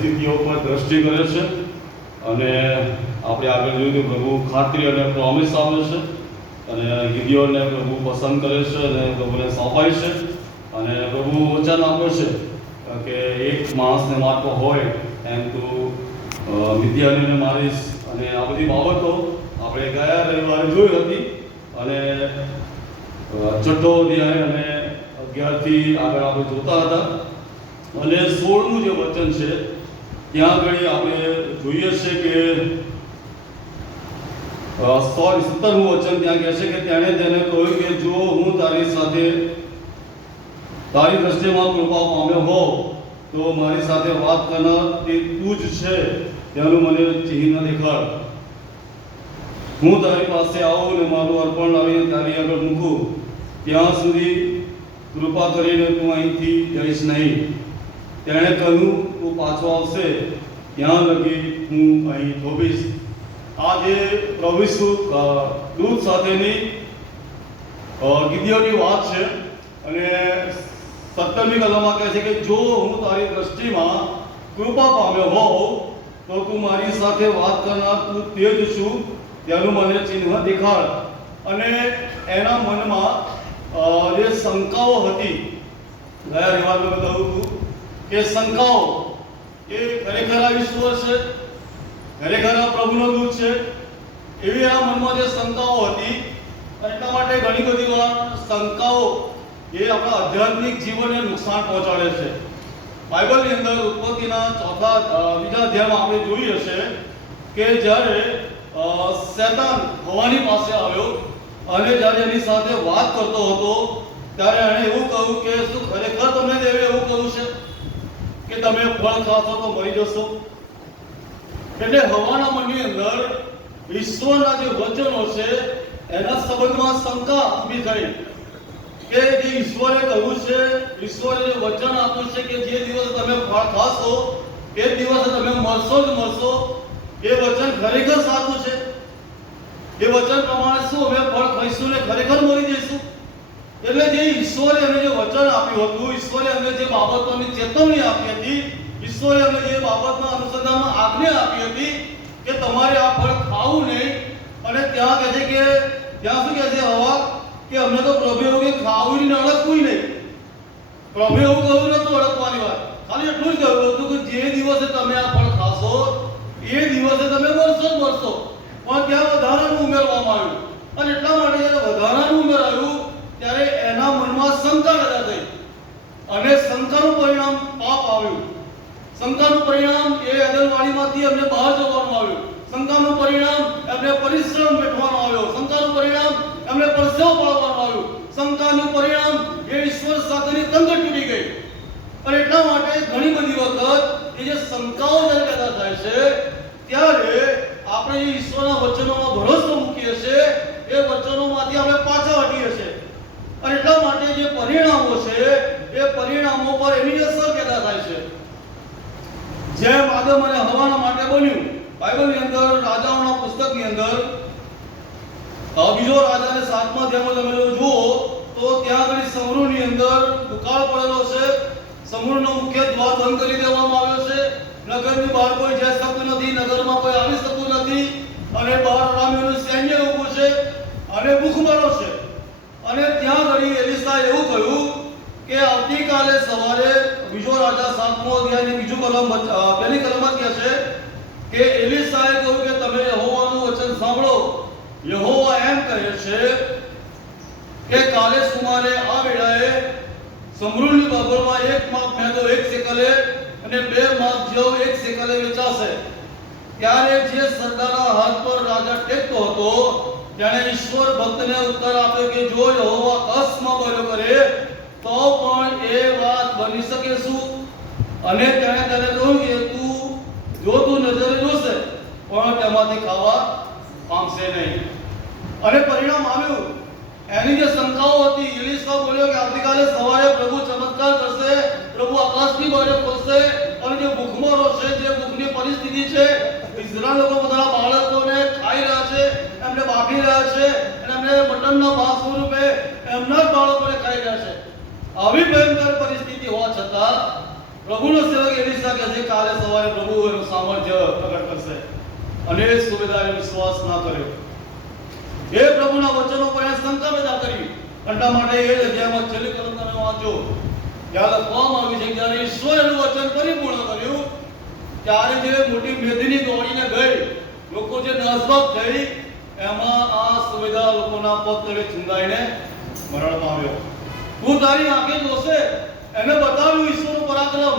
સ્થિતિઓ પર દ્રષ્ટિ કરે છે અને આપણે આગળ જોયું કે પ્રભુ ખાતરી અને પ્રોમિસ આપે છે અને ગિદિયોનને પ્રભુ પસંદ કરે છે અને પ્રભુને સોંપાય છે અને પ્રભુ વચન આપે છે કે એક માણસને મારતો હોય એમ તું મિદ્યાનીને મારીશ અને આ બધી બાબતો આપણે ગયા રવિવારે જોઈ હતી અને છઠ્ઠો અધ્યાય અને 11થી આગળ આપણે જોતા હતા અને 16નું જે વચન છે ત્યાં આગળ આપણે જોઈએ છે કે 17નું વચન ત્યાં કહે છે કે તેણે તેને કહ્યું કે જો હું તારી સાથે તારી દ્રષ્ટિમાં કૃપા પામ્યો હોઉં તો મારી સાથે વાત કરનાર તે તું જ છે તેનું મને ચિહ્ન દેખાડ. હું તારી પાસે આવું ને મારું અર્પણ લાવીને તારી આગળ મૂકું ત્યાં સુધી કૃપા કરીને તું અહીંથી જઈશ નહીં. તેણે કહ્યું તું પાછો આવશે ત્યાં લગી હું અહીં થોભીશ. આ જે પ્રભુ દૂત સાથેની ગિદિયોનની વાત છે અને 17મી કલમમાં કહે છે કે જો હું તારી દ્રષ્ટિમાં કૃપા પામ્યો હોઉં તો તું મારી સાથે વાત કરનાર તું તે જ છું તેનું મને ચિહ્ન દેખાડ. અને એના મનમાં જે શંકાઓ હતી, ગયા રવિવારે મેં કહ્યું હતું કે શંકાઓ એ ખરેખર આ ઈશ્વર છે, ખરેખર આ પ્રભુનો દૂત છે, એવી આ મનમાં જે શંકાઓ હતી. અને એટલા માટે ઘણી બધી વાર શંકાઓ એ આપણા આધ્યાત્મિક જીવનને નુકસાન પહોંચાડે છે. બાઇબલની અંદર ઉત્પત્તિના બીજા અધ્યાયમાં આપણે જોઈ હશે કે જ્યારે શૈતાન હવાની પાસે આવ્યો અને જ્યારે એની સાથે વાત કરતો હતો ત્યારે એણે એવું કહ્યું કે શું ખરેખર તમને દેવે એવું કહ્યું છે કે તમે ફળ ખાશો તો મરી જશો? એટલે હવાના મનની અંદર ઈશ્વરના જે વચનો છે એના સંબંધમાં શંકા ઊભી થઈ કે જે ઈશ્વરે કહ્યું છે, ઈશ્વરે જે વચન આપ્યું છે કે જે દિવસે તમે ફળ ખાશો એ દિવસે તમે મરશો જ મરશો, એ વચન ખરેખર સાચું છે? એ વચન પ્રમાણે શું અમે ફળ ખાઈશું ને ખરેખર મરી જઈશું? એટલે જે ઈશ્વરે અમને જે વચન આપ્યું હતું, ઈશ્વરે અમને જે બાબતોની ચેતવણી આપી હતી, ઈશ્વરે અમને જે બાબતના અનુસંધાનમાં આજ્ઞા આપી હતી કે તમારે આ ફળ ખાવું નહીં. અને ત્યાં કહે છે કે ત્યાં શું કહે છે હવા કે અમને તો પ્રભુ એવું કે ખાવું નહીં ને અડકવું નહીં. પ્રભુ એવું કહ્યું નતું અડકવાની વાત, ખાલી એટલું જ કહ્યું હતું કે જે દિવસે તમે આ ફળ ખાશો એ દિવસે તમે મરશો જ મરશો. પણ ત્યાં વધારાનું ઉમેરવામાં આવ્યું અને એટલા માટે જ્યારે વધારાનું ઉમેરાયું ત્યારે એના મનમાં શંકા પેદા થઈ અને શંકાનું પરિણામ પાપ આવ્યું. શંકાનું પરિણામ એ અદલવાડીમાંથી એમને બહાર જવાનું આવ્યું. શંકાનું પરિણામ એમને પરિશ્રમ વેઠવાનો આવ્યો. શંકાનું પરિણામ એમને પરસેવો પાડવાનો આવ્યો. શંકાનું પરિણામ એ ઈશ્વર સાથેની તંગત તૂટી ગઈ. અને એટલા માટે ઘણી બધી વખત એ જે શંકાઓ જ્યારે પેદા થાય છે ત્યારે આપણે જે ઈશ્વરના વચનોમાં ભરોસો મૂકીએ છીએ એ વચનોમાંથી આપણે પાછા હટીએ છીએ. અને એટલા માટે જે પરિણામો છે એ પરિણામો પર એની અસર પેદા થાય છે. જેમ આદમ અને હવાના માટે બન્યું બાઇબલની અંદર રાજાઓના પુસ્તકની અંદર બીજો રાજાને 7મા અધ્યાયમાં તમે જુઓ તો ત્યાં આગળ સમરૂની અંદર દુકાળ પડેલો છે. સમરૂનો મુખ્ય દ્વાર બંધ કરી દેવામાં આવ્યો છે. નગરની બહાર કોઈ જઈ શકતું નથી, નગરમાં કોઈ આવી શકતું નથી અને બહાર અરામીઓનું સૈન્ય ઊભું છે અને ભૂખમરો છે. અને ત્યાં આગળ એલિસાએ એવું કહ્યું કે આવતીકાલે સવારે બીજો રાજા 7મો અધ્યાયની બીજું કલમ પહેલી કલમમાં કહે છે કે એલિસાએ કહ્યું કે તમે યહોવાનું વચન સાંભળો. યહોવા એમ કહે છે કે કાલે સુમારે આ વેળાએ સમરૂની બાબરમાં 1 માપ મેદો 1 શેકલે અને 2 માપ જવ 1 શેકલે વેચાશે. ત્યારે જે સરદારના હાથ પર રાજા ટેકતો હતો તેણે ઈશ્વર ભક્તને ઉત્તર આપ્યો કે જો યહોવા અકસ્માત બળ્યો કરે તો પણ એ વાત બની શકે શું? અને તેણે તેને કહ્યું કે તું નજરે જોશે પણ તેમાંથી ખાવા પામશે નહીં. અને પરિણામ આવ્યું. એની જે શંકાઓ હતી, એલિસા બોલ્યો કે આવતીકાલે સવારે પ્રભુ ચમત્કાર કરશે, પ્રભુ આકાશની બારે ખોલશે અને જે ભૂખમરો છે, જે ભૂખની પરિસ્થિતિ છે, ઇઝરાયલ લોકો બધા બાળકોને ખાઈ રહ્યા છે, એમને બાફી રહ્યા છે અને એમને મટનના ભાગ સ્વરૂપે એમના જ બાળકોને ખાઈ રહ્યા છે. આવી ભયંકર પરિસ્થિતિ હોવા છતાં પ્રભુનો સેવક એલિશા કહે છે કાલે સવારે પ્રભુ એનું સામર્થ્ય પ્રગટ કરશે. અને સુબેદારે વિશ્વાસ ના કર્યો. એ પ્રભુના વચનો પર એ શંકા પેદા કરી. એટલા માટે એ જગ્યામાં છેલ્લી કલમ તમે વાંચો ત્યારે લખવામાં આવ્યું છે જ્યારે ઈશ્વરે એનું વચન પરિપૂર્ણ કર્યું ત્યારે જે મોટી મેદની દોડીને ગઈ, લોકો જે નાસભાગ થઈ, એમાં આ સુબેદાર લોકોના પગ તળે છુંદાઈને મરણ પામ્યો. તું તારી આંખે જોશે, એને બતાવ્યું ઈશ્વરનું પરાક્રમ,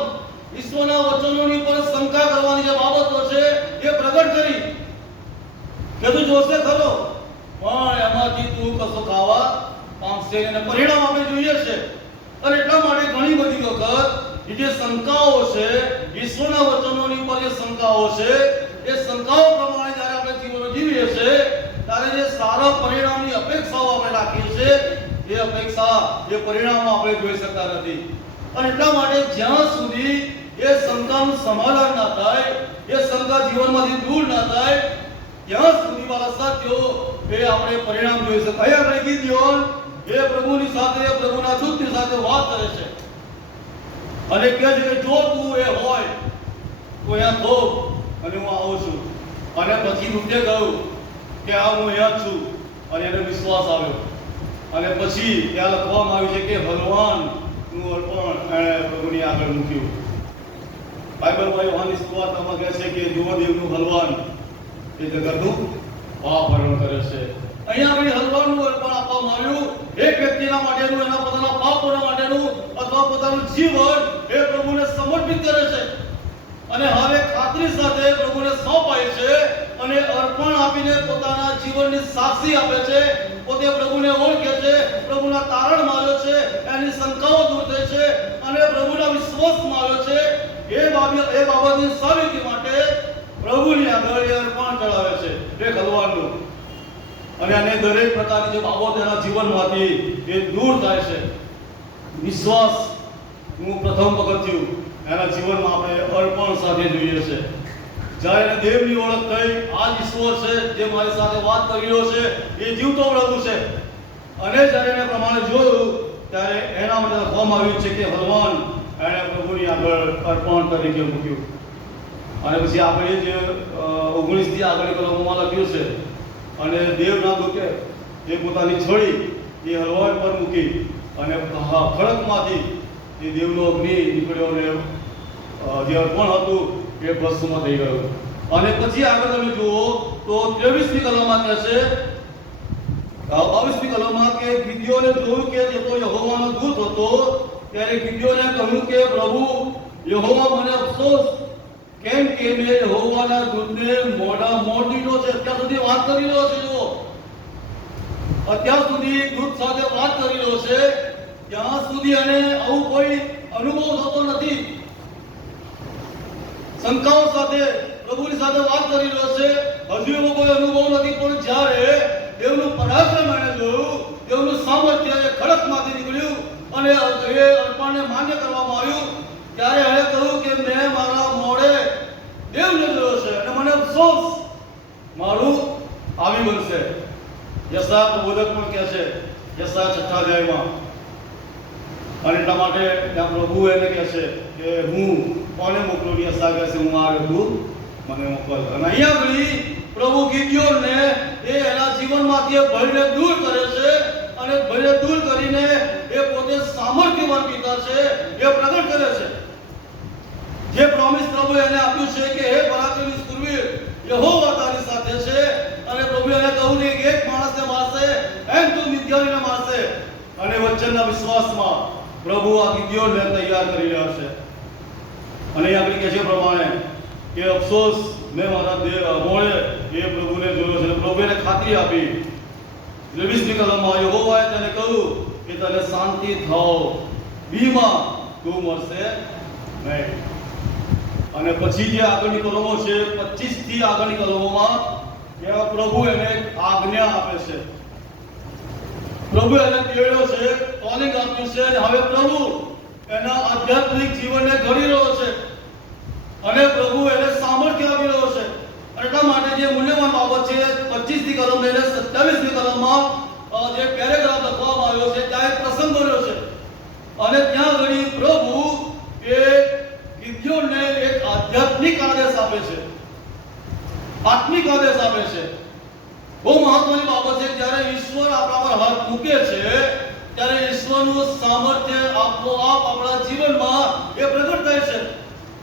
ઈશ્વરના વચનોની પર શંકા કરવાની જે બાબતો છે એ પ્રગટ કરી કે તું જોશે ખરો, પણ એમાંથી તું કશું ખાવા પામશે અને પરિણામ આપણે જોઈએ છે. અને એટલા માટે ઘણી બધી વખત જે શંકાઓ છે, ઈશ્વરના વચનોની પર જે શંકાઓ છે, એ શંકાઓ પ્રમાણે જ્યારે આપણે જીવન જીવીએ છીએ ત્યારે જે સારા પરિણામની અપેક્ષાઓ આપણે રાખીએ છીએ, એ અપેક્ષા, એ પરિણામો આપણે જોઈ શકતા નથી. અને એટલા માટે જ્યાં સુધી એ શંકાનું સમાધાન ના થાય, એ શંકા જીવનમાંથી દૂર ના થાય, ત્યાં સુધી વાલા સાથીઓ એ આપણે પરિણામ જોઈ શકાય. આપણે ગિદિયોન એ પ્રભુની સાથે, પ્રભુના દૂતની સાથે વાત કરે છે અને કહે છે કે જો તું એ હોય તો અહીંયા થો અને હું આવું છું. અને પછી દૂતે કહ્યું કે આ હું અહીંયા જ છું. અને એને વિશ્વાસ આવ્યો. અને પછી ત્યાં લખવામાં આવ્યું છે કે ભગવાનનું અર્પણ એણે પ્રભુની આગળ મૂક્યું. બાઇબલમાં યોહાનની સુવાર્તામાં કહે છે કે જુઓ દેવનું બલવાન એ જગતનું પાપ હરણ કરે છે. અહીંયા આપણે હલવાનું અર્પણ આપવામાં આવ્યું, એક વ્યક્તિના માટેનું, એના પોતાના પાપોના માટેનું અથવા પોતાનું જીવન એ પ્રભુને સમર્પિત કરે છે. અને હવે ખાતરી સાથે પ્રભુને સોંપાય છે અને અર્પણ આપીને પોતાના જીવનની સાક્ષી આપે છે. પોતે પ્રભુને ઓળખે છે, પ્રભુના તારણમાં આવ્યો છે, એની શંકાઓ દૂર થઈ છે અને પ્રભુના વિશ્વાસમાં આવ્યો છે. એ બાબતની સાબિતી માટે પ્રભુની આગળ એ અર્પણ ચડાવે છે, એ ખલવાનું. અને આને દરેક પ્રકારની જે બાબત એના જીવનમાંથી એ દૂર થાય છે. વિશ્વાસનું પ્રથમ પગથિયું એના જીવનમાં આપણે અર્પણ સાથે જોઈએ છે. જ્યારે દેવની ઓળખ થઈ, આ જ ઈશ્વર છે જે મારી સાથે વાત કરી રહ્યો છે, એ જીવતો પ્રભુ છે. અને જ્યારે એને પ્રમાણે જોયું ત્યારે એના માટે લખવામાં આવ્યું છે કે ભગવાન એણે પ્રભુની આગળ અર્પણ તરીકે મૂક્યું. અને પછી આપણે જે 19 થી આગળ કલમોમાં લખ્યું છે, અને દેવના દૂતે એ પોતાની છડી એ હલવાન પર મૂકી અને ખડકમાંથી એ દેવનો અગ્નિ નીકળ્યો અને જે અર્પણ હતું એ ભસ્મમાં થઈ ગયું. અને પછી આગળ તમે જુઓ તો 23મી કલમમાં કહે છે, 22મી કલમમાં કે ગિદિયોને જોયું કે એ તો યહોવાનો દૂત હતો, ત્યારે ગિદિયોને કહ્યું કે પ્રભુ યહોવા મને અફસોસ, કેમ કે મેં યહોવાના દૂતને મોઢા મોઢ દીધો છે. અત્યાર સુધી વાત કરી રહ્યો છે, જુઓ, અત્યાર સુધી દૂત સાથે વાત કરી રહ્યો છે, ત્યાં સુધી એને આવું કોઈ અનુભવ થતો નથી. શંકાઓ સાથે પ્રભુની સાથે વાત કરી રહ્યો છે, હજુ એવો કોઈ અનુભવ નથી. પણ જ્યારે દેવનું પરાક્રમ એને જોયું, દેવનું સામર્થ્ય એ ખડકમાંથી નીકળ્યું અને એ અર્પણને માન્ય કરવામાં આવ્યું, ત્યારે એણે કહ્યું કે મેં મારા મોઢે દેવને જોયો છે અને મને અફસોસ મારું આવી બનશે. યશાયા પ્રબોધક પણ કહે છે, યશાયા 6 અધ્યાયમાં. અને એટલા માટે ત્યાં પ્રભુ એને કહે છે કે હું કોને મોકલું? યશાયા કહે છે હું આવ્યો, તું મને મોકલ. અને અહીંયા આગળ પ્રભુ ગિદિયોનને એ એના જીવનમાંથી ભયને દૂર કરે છે અને ભયને દૂર કરીને એ પોતે સામર્થ્યવાન પિતા છે એ પ્રગટ કરે છે. જે પ્રોમિસ પ્રભુ એને આપ્યું છે કે હે પરાક્રમી શૂરવીર, યહોવા તારી સાથે છે. અને પ્રભુ એને કહ્યું કે એક માણસને મારશે એમ તું મિદ્યાનીને મારશે. અને વચનના વિશ્વાસમાં પ્રભુ આ ગિદિયોનને તૈયાર કરી રહ્યા છે. અને આપણે કહે છે પ્રમાણે કે અફસોસ મેં મારા મોળે એ પ્રભુને જોયો છે. પ્રભુએ ખાતરી આપી. 23મી કલમમાં યહોવાએ તેને કહ્યું કે તને શાંતિ થાઓ, બીમાં તું મરશે નહીં. અને પછી જે આગળની કલમો છે 25 થી આગળની કલમોમાં ત્યાં પ્રભુ એને આજ્ઞા આપે છે. પ્રભુ એને તેડ્યો છે, કોલિંગ આપ્યું છે. હવે પ્રભુ એના આધ્યાત્મિક જીવનને ઘડી રહ્યો છે અને પ્રભુ એને સામર્થ્ય આપી રહ્યો છે. એટલા માટે જે મૂલ્યવાન બાબત છે 25 થી કલમ લઈને 27મી કલમમાં જે પેરેગ્રાફ લખવામાં આવ્યો છે, ત્યાં એક પ્રસંગ બન્યો છે. અને ત્યાં ઘડી પ્રભુ એ આદેશ આપે છે, આત્મિક આદેશ આપે છે. બહુ મહત્વની બાબત છે. જ્યારે ઈશ્વર આપણા પર હાથ મૂકે છે ત્યારે ઈશ્વરનું સામર્થ્ય આપોઆપ આપણા જીવનમાં એ પ્રગટ થાય છે.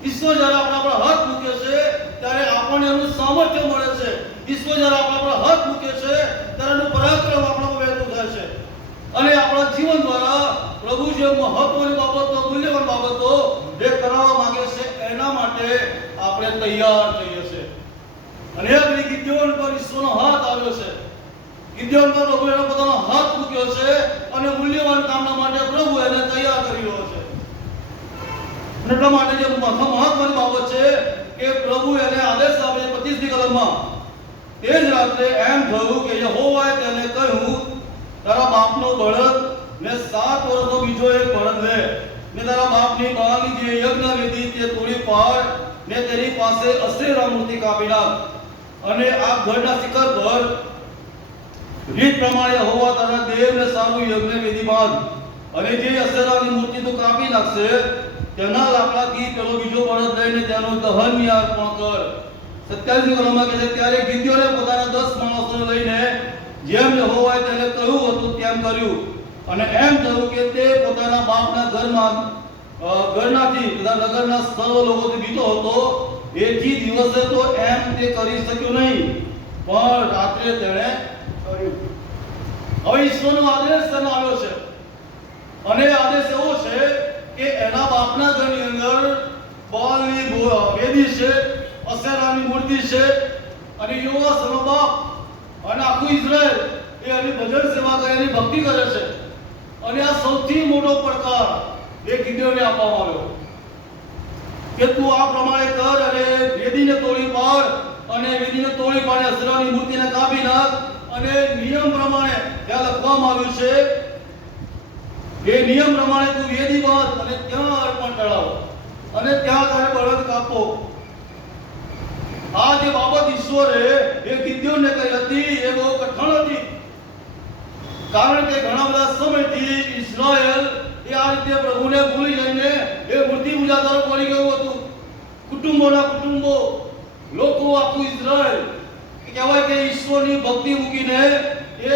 ઈશ્વર જ્યારે આપણા પર હાથ મૂકે છે ત્યારે આપણને એનું સામર્થ્ય મળે છે. ઈશ્વર જ્યારે આપણા પર હાથ મૂકે છે ત્યારે એનું પરાક્રમ આપણા પર વહેતું થાય છે અને આપણા જીવન દ્વારા પ્રભુ જે મહત્વની બાબતો, મૂલ્યવાન બાબતો એ કરાવવા માંગે છે એના માટે આપણે તૈયાર થઈએ છીએ. અને એ ગિદ્યોન પર ઈશ્વરનો હાથ આવ્યો છે. ગિદ્યોન પર પ્રભુ એનો પોતાનો હાથ મૂક્યો છે અને મૂલ્યવાન કામના માટે પ્રભુ એને તૈયાર કરી રહ્યો છે. અને એટલા માટે જે મહત્વની બાબત છે કે પ્રભુ એને આદેશ આપે 25મી કલમમાં, તે જ રાત્રે એમ થયું કે યહોવાએ તેને કહ્યું, તારા બાપનો બળદ ને 7 વર્ષનો બીજો એક બળદ લે ને તારા બાપની બાળની જે યજ્ઞ વેદી તે તોડી પાડ ને તેની પાસે અશેરા મૂર્તિ કાપી નાખ અને આ ઘરના શિખર પર રીત પ્રમાણે યહોવા તારા દેવને સારું યજ્ઞ વેદી બાંધ અને જે અશેરાની મૂર્તિ તું કાપી નાખશે તેના લાકડાથી પેલો બીજો બળદ લઈને તેનો દહનની અર્પણ કર. 27મી કલમમાં કહે છે, ત્યારે ગિદ્યોને પોતાના 10 માણસોને લઈને જેમ યહોવાએ તેને કહ્યું હતું તેમ કર્યું. અને એમ થયું કે તે પોતાના બાપના ઘરનાથી તથા નગરના સર્વ લોકોથી બીતો હતો. એથી દિવસે તો એમ તે કરી શક્યો નહીં, પણ રાત્રે તેણે કર્યું. હવે ઈશ્વરનો આદેશ તેને આવ્યો છે અને આદેશ એવો છે કે એના બાપના ઘરની અંદર બાલની વેદી છે, અશેરાની મૂર્તિ છે અને યોઆસનો બાપ અને આખું ઇઝરાયલ એ એની ભજન સેવા કરે, એની ભક્તિ કરે છે. અને આ સૌથી મોટો પડકાર એ ગિદ્યોનને આપવામાં આવ્યો કે તું આ પ્રમાણે કર અને વેદીને તોડી પાડ અને વેદીને તોડી પાડી અશેરાની મૂર્તિને કાપી નાખ. અને નિયમ પ્રમાણે ત્યાં લખવામાં આવ્યું છે એ નિયમ પ્રમાણે તું વેદી બાંધ અને ત્યાં અર્પણ ચડાવ અને ત્યાં તારે બળદ કાપો. આ જે બાબત ઈશ્વરે એ ગિદ્યોનને કહી હતી એ બહુ કઠણ હતી, કારણ કે ઘણા બધા સમયથી ઇઝરાયલ એ આ રીતે પ્રભુને ભૂલી જઈને એ મૂર્તિ પૂજા તરફ વળી ગયું હતું. કુટુંબોના કુટુંબો લોકો, આખું ઇઝરાયલ કહેવાય કે ઈશ્વરની ભક્તિ મૂકીને એ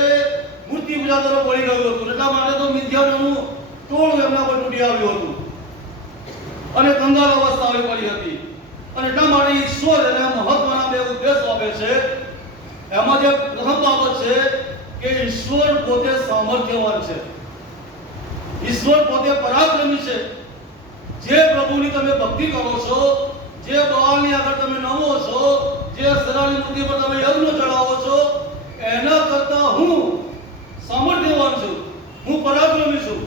મૂર્તિ પૂજા તરફ વળી ગયું હતું. એટલા માટે તો મિદ્યાનનું ટોળું એમના પર તૂટી આવ્યું હતું અને કંગાલ અવસ્થા આવી પડી હતી. અને એટલા માટે ઈશ્વર એને મહત્વના 2 ઉદ્દેશો આપે છે. એમાં જે પ્રથમ બાબત છે કે ઈશ્વર પોતે સામર્થ્યવાન છે, ઈશ્વર પોતે પરાક્રમી છે. જે પ્રભુની તમે ભક્તિ કરો છો, જે બાળની આગળ તમે નમો છો, જે અશેરાની મૂર્તિ પર તમે યજ્ઞ ચડાવો છો, એના કરતા હું સામર્થ્યવાન છું, હું પરાક્રમી છું.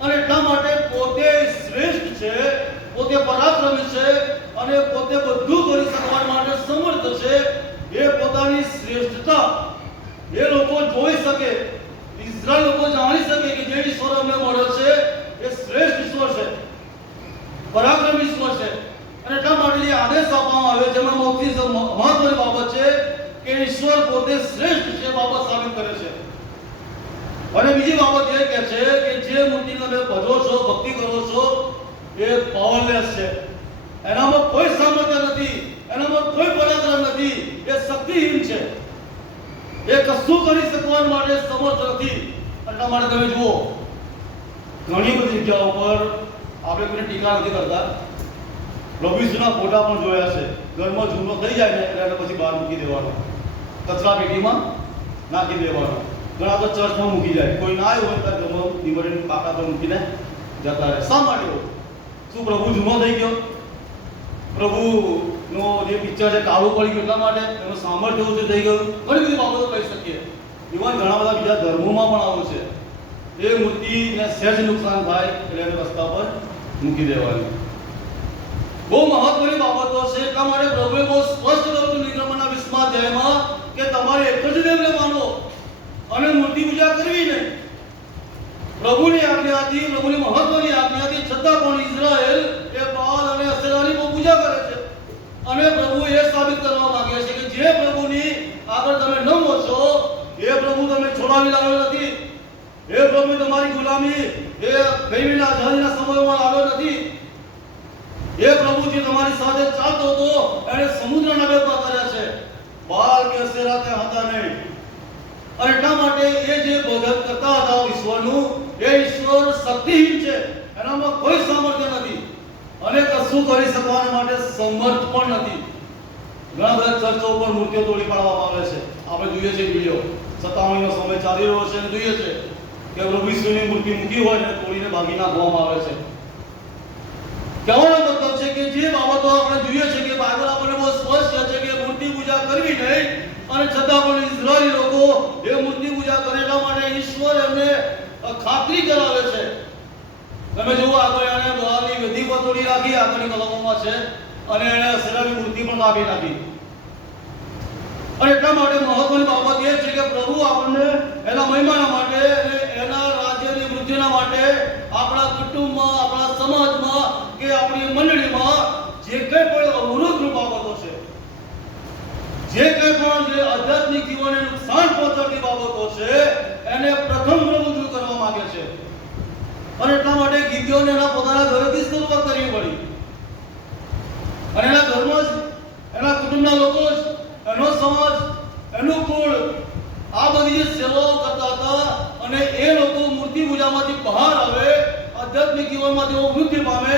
અને એટલા માટે પોતે શ્રેષ્ઠ છે, પોતે પરાક્રમી છે અને પોતે બધું કરી શકવા માટે સમર્થ છે. એ પોતાની શ્રેષ્ઠતા એ લોકો જોઈ શકે, ઇઝરાયલ લોકો જાણી શકે કે જે ઈશ્વર અમને મળ્યો છે એ શ્રેષ્ઠ ઈશ્વર છે, પરાક્રમી ઈશ્વર છે. અને એટલા માટે જે આદેશ આપવામાં આવ્યો છે એમાં સૌથી મહત્વની બાબત છે કે ઈશ્વર પોતે શ્રેષ્ઠ છે, બાબત સાબિત કરે છે. અને બીજી બાબત એ કહે છે કે જે મૂર્તિને તમે ભજો છો, ભક્તિ કરો છો એ પાવરલેસ છે, એનામાં કોઈ સામર્થ્ય નથી, એનામાં કોઈ પરાક્રમ નથી, એ શક્તિહીન છે, એ કશું કરી શકવા માટે સમર્થ નથી. એટલા માટે તમે જુઓ ઘણી બધી જગ્યાઓ પર આપણે કોઈ ટીકા નથી કરતા, પ્રભુ ઈસુના ફોટા પણ જોયા છે. ઘરમાં જૂનો થઈ જાય ને એટલે પછી બહાર મૂકી દેવાનો, કચરા પેટીમાં નાખી દેવાનો. ઘણા તો ચર્ચમાં મૂકી જાય, કોઈ ના આવ્યું હોય ત્યારે ઘરમાં નિમડીને પાકા પર મૂકીને જતા રહે. શા માટે? શું પ્રભુ જૂનો થઈ ગયો? પ્રભુનો જે પિક્ચર છે કાળું પડી ગયું એટલા માટે? એનું સામર્થ્ય ઓછું થઈ ગયું? ઘણી બધી બાબતો કહી શકીએ. ઇવન ઘણા બધા બીજા ધર્મોમાં પણ આવું છે. એ મૂર્તિને સહેજ નુકસાન થાય એટલે એને રસ્તા પર મૂકી દેવાની. બહુ મહત્વની બાબતો છે. એટલા માટે પ્રભુએ બહુ સ્પષ્ટ કર્યું નિર્ગમનના 20મા અધ્યાયમાં કે તમારે એક જ દેવને માનો અને મૂર્તિ પૂજા કરવી નહીં. પ્રભુની આજ્ઞાથી, પ્રભુની મહત્વની આજ્ઞાથી છતાં પણ ઇઝરાયલ એ બાલ અને અશેરાની પૂજા કરે છે. અને પ્રભુ એ સાબિત કરવા માંગે છે કે જે પ્રભુની આગળ તમે નમો છો એ પ્રભુ તમે છોડાવી લાવ્યો નથી, એ પ્રભુ તમારી ગુલામી એ ગઈના આઝાદીના સમયમાં લાવ્યો નથી. એ પ્રભુ જે તમારી સાથે ચાલતો હતો બાલ કે અશેરા ત્યાં હતા નહીં. અને એટલા માટે એ જે ભગત કરતા હતા ઈશ્વરનું, એ ઈશ્વર શક્તિહીન છે, એનામાં કોઈ સામર્થ્ય નથી અને કશું કરી શકવા માટે સમર્થ પણ નથી. ઘણા બધા ચર્ચો ઉપર મૂર્તિઓ તોડી પાડવામાં આવે છે. આપણે જોઈએ છે વિડીયો, 57 નો સમય ચાલી રહ્યો છે અને જોઈએ છે કે પ્રભુ ઈસુની મૂર્તિ મૂકી હોય ને તોડીને ભાગી નાખવામાં આવે છે. કહેવાનો મતલબ છે કે જે બાબતો આપણે જોઈએ છે કે બાઇબલ આપણને બહુ સ્પષ્ટ છે કે મૂર્તિ પૂજા કરવી નહીં, અને છતાં પણ ઇઝરાયલી લોકો એ મૂર્તિ પૂજા કરે એટલા માટે ઈશ્વર એમને ખાતરી કરાવે છે. તમે જુઓ આગળ એને બહારની વિધિ પર તોડી રાખી, આગળની કલમોમાં છે, અને એને અશેરાની મૂર્તિ પણ કાપી નાખી. અને એટલા માટે મહત્વની બાબત એ છે કે પ્રભુ આપણને એના મહિમાના માટે અને એના રાજ્યની વૃદ્ધિના માટે આપણા કુટુંબમાં, આપણા સમાજમાં કે આપણી મંડળીમાં જે કંઈ પણ અવરોધ બાબતો છે, જે કંઈ પણ જે આધ્યાત્મિક જીવનને નુકસાન પહોંચાડતી બાબતો છે, એને પ્રથમ પ્રભુ દૂર કરવા માંગે છે. અને એટલા માટે ગિદિયોને એના પોતાના ઘરેથી શરૂઆત કરવી પડી, અને એના ઘરમાં જ, એના કુટુંબના લોકો જ, એનો સમાજ, એનું કુળ, આ બધી જે સેવાઓ કરતા હતા અને એ લોકો મૂર્તિ પૂજામાંથી બહાર આવે, આધ્યાત્મિક જીવનમાં તેઓ વૃદ્ધિ પામે,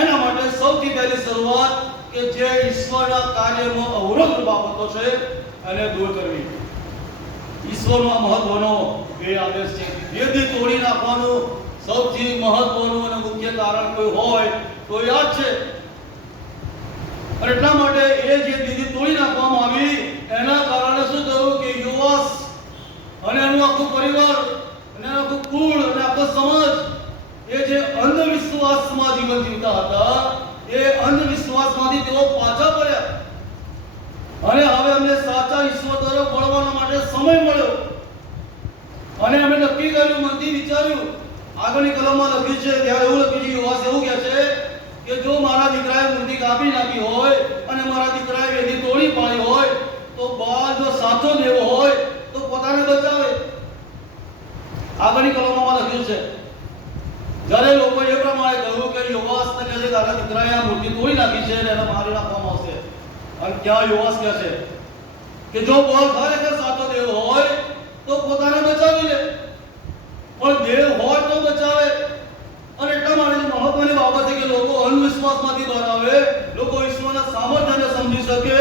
એના માટે સૌથી પહેલી શરૂઆત કે જે ઈશ્વરના કાર્યમાં અવરોધ બાબતો છે એને દૂર કરવી. ઈશ્વરનો મહત્વનો એ આદેશ છે. વેદી તોડી નાખવાનું સૌથી મહત્વનું અને મુખ્ય કારણ કોઈ હોય તો આ જ છે. અને એટલા માટે એ જે વિધિ તોડી નાખવામાં આવી, એના કારણે શું થયું કે યુવાસ અને એનું આખું પરિવાર અને આખું કુળ અને આખો સમાજ એ જે અંધવિશ્વાસમાં જીવન જીવતા હતા, એ અંધવિશ્વાસમાંથી તેઓ પાછા પડ્યા અને હવે અમને સાચા ઈશ્વર તરફ વળવા માટે સમય મળ્યો. અને અમે નક્કી કર્યું, મનથી વિચાર્યું, આગળની કલમમાં લખ્યું છે, ત્યારે એવું લખ્યું છે, યુવાસ એવું કહે છે કે જો મારા દીકરાએ મૂર્તિ કાપી નાખી હોય અને મારા દીકરાએ વેદી તોડી પાડી હોય તો બાળ જો સાચો દેવ હોય તો પોતાને બચાવે. આગળની કલમમાં લખ્યું છે. જ્યારે લોકો એ પ્રમાણે કહ્યું કે યુવાસને કહે છે તારા દીકરાએ આ મૂર્તિ તોડી નાખી છે અને એને મારી નાખવામાં આવશે, અને ત્યાં યુવાસ કહે છે કે જો બાળ ખરેખર સાચો દેવ હોય તો પોતાને બચાવી લે, પણ દેવ હોય તો બચાવે. અને એટલા માટે મહત્વની બાબત છે કે લોકો અંધવિશ્વાસમાંથી બહાર આવે, લોકો ઈશ્વરના સામર્થ્યને સમજી શકે,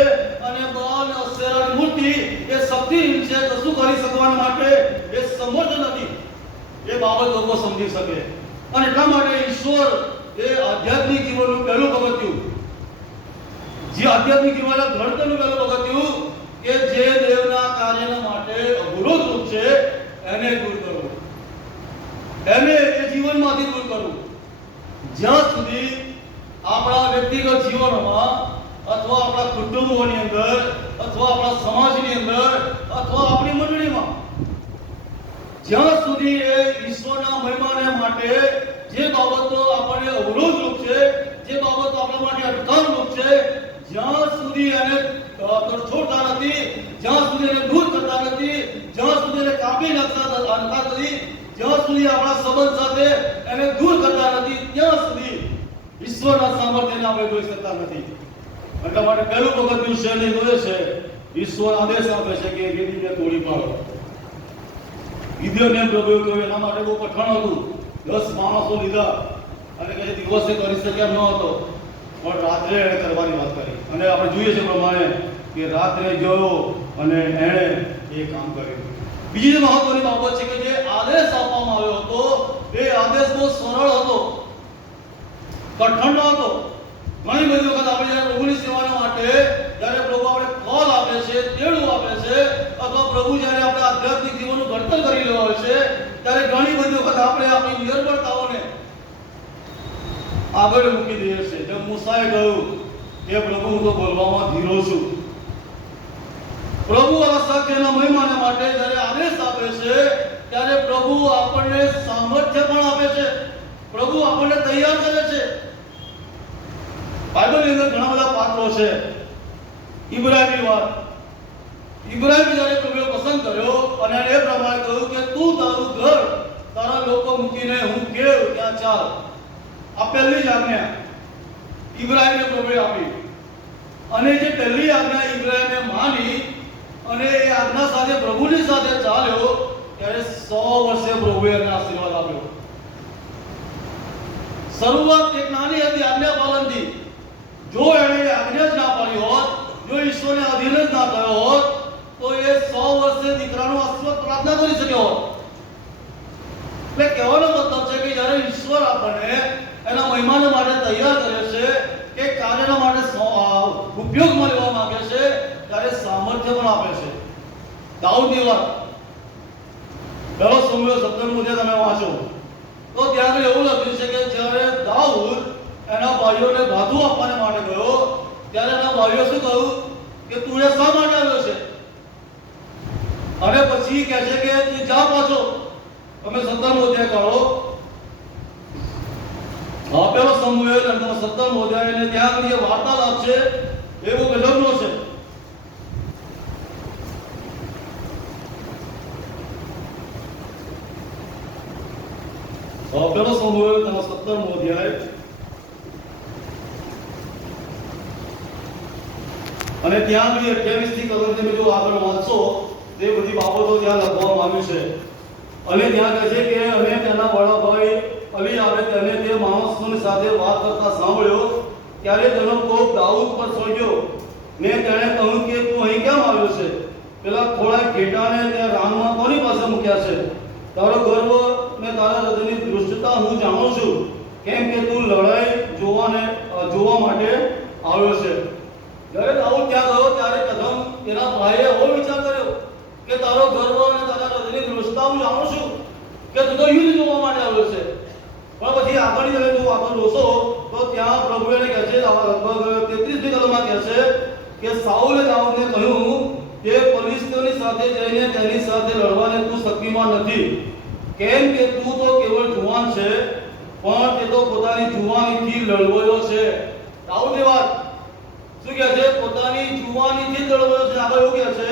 અને બાલ અને અશેરાની મૂર્તિ એ શક્તિહીન છે, કશું કરી શકવા માટે એ સમર્થ નથી, એ બાબત લોકો સમજી શકે. અને એટલા માટે ઈશ્વર એ આધ્યાત્મિક જીવનનું પહેલું પગથિયું, જે આધ્યાત્મિક જીવનના ઘડતરનું પહેલું પગથિયું કે જે દેવના કાર્યના માટે અવરોધરૂપ છે એને દૂર કરો, એને એ જીવનમાંથી દૂર કરવું. જ્યાં સુધી આપણા વ્યક્તિગત જીવનમાં અથવા આપણા કુટુંબોની અંદર અથવા આપણા સમાજની અંદર અથવા આપણી મંડળીમાં જ્યાં સુધી એ ઈશ્વરના મહિમાને માટે જે બાબતો આપણને અવરોધરૂપ છે, જે બાબતો આપણા માટે અટકાવરૂપ છે, જ્યાં સુધી એને છોડતા નથી, જ્યાં સુધી એને દૂર કરતા નથી, જ્યાં સુધી એને કાપી નાખતા નથી, જ્યાં સુધી આપણા સંબંધ સાથે એને દૂર કરતા નથી, ત્યાં સુધી ઈશ્વરના સામર્થ્યને આપણે જોઈ શકતા નથી. એટલા માટે પહેલું પગથિયું છે ને એ છે ઈશ્વર આદેશ આપે છે કે વેદીને તોડી પાડો. ગિદિયોને પ્રભુએ કહ્યું, એના માટે બહુ કઠણ હતું. 10 માણસો લીધા અને કઈ દિવસે કરી શકે એમ ન હતો, પણ રાત્રે એણે કરવાની વાત કરી. અને આપણે જોઈએ છે પ્રમાણે કે રાત્રે ગયો અને એણે એ કામ કર્યું. બીજી જે મહત્વની બાબત છે કે જે આદેશ આપવામાં આવ્યો હતો એ આદેશ બહુ સરળ હતો, કઠણ ન હતો. ઘણી બધી વખત આપણે જ્યારે પ્રભુની સેવાના માટે જ્યારે પ્રભુ આપણે કોલ આપે છે, તેડું આપે છે, અથવા પ્રભુ જ્યારે આપણે આધ્યાત્મિક જીવનનું ઘડતર કરી રહ્યો હોય છે, ત્યારે ઘણી બધી વખત આપણે આપણી નિર્બળતાઓને આગળ મૂકી દઈએ છીએ. જેમ મૂસાએ કહ્યું કે પ્રભુ હું તો બોલવામાં ધીરો છું. પ્રભુ આ સત્યના મહિમાને માટે જ્યારે આદેશ આપે છે ત્યારે પ્રભુ આપણને સામર્થ્ય પણ આપે છે, પ્રભુ આપણને તૈયાર કરે છે. બાઇબલની અંદર ઘણા બધા પાત્રો છે. ઇબ્રાહીમની વાત, ઇબ્રાહીમ જ્યારે પ્રભુએ પસંદ કર્યો અને એ પ્રમાણે કહ્યું કે તું તારું ઘર, તારા લોકો મૂકીને હું કેવ ત્યાં ચાલ. આ પહેલી જ આજ્ઞા ઇબ્રાહીમને પ્રભુએ આપી, અને જે પહેલી આજ્ઞા ઇબ્રાહીમે માની અને એ આજ્ઞા સાથે પ્રભુની સાથે ચાલ્યો ત્યારે 100 વર્ષે પ્રભુએ એને આશીર્વાદ આપ્યો. શરૂઆત એક નાની હતી આજ્ઞા પાલનથી. જો એણે આજ્ઞા જ ના પાડી હોત, જો ઈશ્વરને અધીન જ ના થયો હોત, તો એ 100 વર્ષે દીકરાનો આશીર્વાદ પ્રાર્થના કરી શક્યો હોત. એટલે કહેવાનો મતલબ છે કે જ્યારે ઈશ્વર આપણને એના મહિમાને માટે તૈયાર કરે છે, કે કાર્યના માટે ઉપયોગમાં લેવા માંગે છે, ત્યારે સામર્થ્ય પણ આપે છે. દાઉદની વાત પહેલો સમૂહ 17 તમે વાંચો તો ત્યાં એવું લખ્યું છે કે જ્યારે દાઉદ એના ભાઈઓને ગાધું આપવાને માટે ગયો ત્યારે એના ભાઈઓ શું કહ્યું કે તું એ શા માટે આવ્યો છે? અને પછી કહે છે કે તું જા પાછો. તમે 17 અધ્યાય કાઢો. પેલો સમૂહ 17 અધ્યાય અને ત્યાં જે વાર્તાલાપ છે એ બહુ ગજબનો છે. પેલો સમૂહ 17 અધ્યાય અને ત્યાં બી 28 થી કલમ તમે જો આગળ વાંચો તે બધી બાબતો ત્યાં લખવામાં આવી છે. અને ત્યાં કહે છે કે અમે તેના વડા ભાઈ અલી આવે તેને તે માણસની સાથે વાત કરતા સાંભળ્યો ત્યારે તેનો કોપ દાઉદ પર સળગ્યો ને તેણે કહ્યું કે તું અહીં કેમ આવ્યો છે? પેલા થોડા ઘેટાને તે રાનમાં કોની પાસે મૂક્યા છે? તારો ગર્વ ને તારા હૃદયની દૃષ્ટતા હું જાણું છું, કેમ કે તું લડાઈ જોવા માટે આવ્યો છે. જ્યારે દાઉદ ત્યાં ગયો ત્યારે કદમ તેના ભાઈએ એવો વિચાર કર્યો કે તારો ગર્વ અને તારા હૃદયની દૃષ્ટતા હું જાણું છું કે તું તો યુદ્ધ જોવા માટે આવ્યો છે. પણ પછી આગળની તમે જો આગળ જોશો તો ત્યાં પ્રભુ એને કહે છે, લગભગ 33 કલમમાં કહે છે કે સાઉલે દાઉદને કહ્યું કે ફિલિસ્તીઓની સાથે જઈને તેની સાથે લડવાને તું શક્તિમાન નથી, કેમ કે તું તો કેવળ જુવાન છે, પણ તે તો પોતાની જુવાનીથી લડવાયો છે. દાઉદની વાત શું કહે છે? પોતાની જુવાનીથી લડવાયો છે. આગળ એવું કહે છે,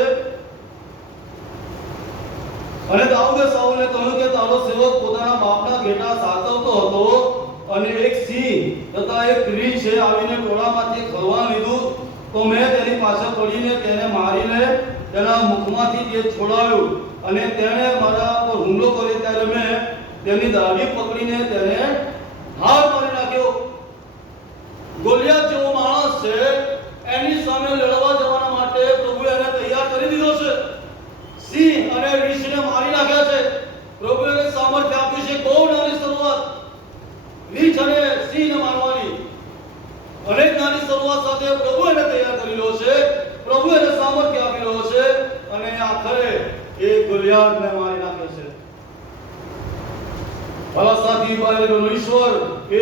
અને દાઉદે સાઉલને કહ્યું કે તારો સેવક પોતાના બાપના ઘેટા સાચવતો હતો અને એક સિંહ તથા એક રીંછ આવીને ટોળામાંથી ખલવાન લીધું, તો મેં તેની પાછળ પડીને તેને મારીને તેના મુખમાંથી તે છોડાવ્યું, અને તેણે મારા પર હુમલો કર્યો ત્યારે મેં તેની દાઢી પકડીને તેને હાર મારી નાખ્યો. ગોલિયાત જેવો માણસ છે, એની સામે લડવા જવા માટે પ્રભુએ એને તૈયાર કરી દીધો છે. સિંહ અને રીંછને મારી નાખ્યા છે. પ્રભુએ એને સામર્થ્ય આપ્યું છે. બહુ નાની શરૂઆત રીંછ અને સિંહને મારવાની. અનેક નાની શરૂઆત સાથે પ્રભુ એને તૈયાર કરી રહ્યો છે. પ્રભુ એને સામર્થ્ય આપી રહ્યો છે અને આખરે એ ગોલિયાતને મારી નાખે છે. ભલા સાથી બાળકોનો ઈશ્વર